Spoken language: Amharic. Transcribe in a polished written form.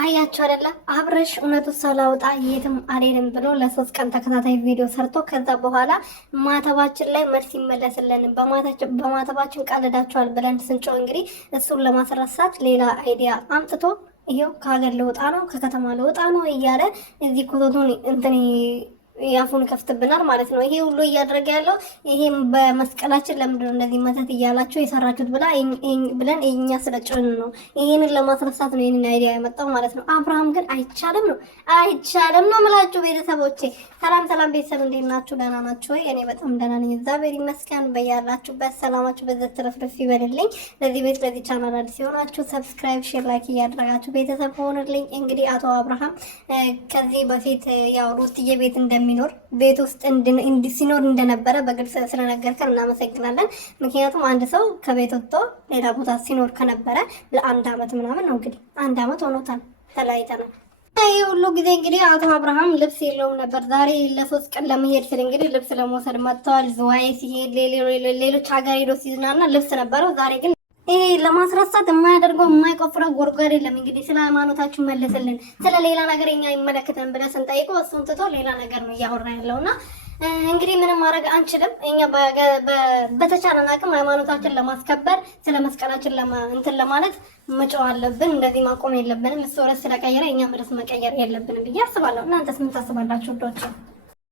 አያቸው አይደለ አብረሽ እውነቱ ሳላውጣ የትም አልሄድም ብሎ ለ3 ቀን ተከታታይ ቪዲዮ ሰርቶ ከዛ በኋላ ማተባችን ላይ መልስ ይመለስልን በማተባችን ቀልዳቸዋል ብለን ስንጮህ እንግዲህ እሱን ለማስረሳት ሌላ አይዲያ አምጥቶ ይሄው ከሀገር ልወጣ ነው ከከተማ ልወጣ ነው እያለ እዚህ ኮቶቱን እንትን ያፉን ከፍትብናል ማለት ነው። ይሄ ሁሉ እያደረገ ያለው ይሄም በመስቀላችን ለምንድን ነው እንደዚህ መተት እያላችሁ የሰራችሁት ብለን እኛ ስለጮህን ነው። ይሄንን ለማስረሳት ነው ይሄንን አይዲያ ያመጣው ማለት ነው። አብርሃም ግን አይቻልም ነው የምላችሁ ቤተሰቦቼ። ሰላም ቤተሰብ እንዴት ናችሁ? ደህና ናችሁ ወይ? እኔ በጣም ደህና ነኝ፣ እግዚአብሔር ይመስገን። በያላችሁበት ሰላማችሁ በዘት ትረፍርፍ ይበልልኝ። ለዚህ ቤት ለዚህ ቻናል አዲስ የሆናችሁ ሰብስክራይብ፣ ሼር፣ ላይክ እያደረጋችሁ ቤተሰብ ሆኑልኝ። እንግዲህ አቶ አብርሃም ከዚህ በፊት ያው ሩትዬ ቤት እንደሚኖር ቤት ውስጥ ሲኖር እንደነበረ በግልጽ ስለነገርከን እናመሰግናለን። ምክንያቱም አንድ ሰው ከቤት ወጥቶ ሌላ ቦታ ሲኖር ከነበረ ለአንድ አመት ምናምን ነው እንግዲህ 1 አመት ሆኖታል ተለያይተናል። ይሄ ሁሉ ጊዜ እንግዲህ አቶ አብርሃም ልብስ የለውም ነበር። ዛሬ ለ3 ቀን ለመሄድ ስል እንግዲህ ልብስ ለመውሰድ መጥተዋል። ዝዋይ ሲሄድ ሌሎች ሀገር ሄዶ ሲዝናና ልብስ ነበረው። ዛሬ ግን ይሄ ለማስረሳት የማያደርገው የማይቆፍረው ጎርጓድ የለም። እንግዲህ ስለ ሃይማኖታችሁ መልስልን፣ ስለ ሌላ ነገር እኛ ይመለከተን ብለን ስንጠይቀው እሱን ትቶ ሌላ ነገር ነው እያወራ ያለውና እንግዲህ ምንም ማድረግ አንችልም። እኛ በተቻለን አቅም ሃይማኖታችን ለማስከበር ስለ መስቀላችን እንትን ለማለት መጫው አለብን። እንደዚህ ማቆም የለብንም። እሱ ርዕስ ስለቀየረ እኛም ርዕስ መቀየር የለብንም ብዬ አስባለሁ። እናንተስ ምን ታስባላችሁ? ዶች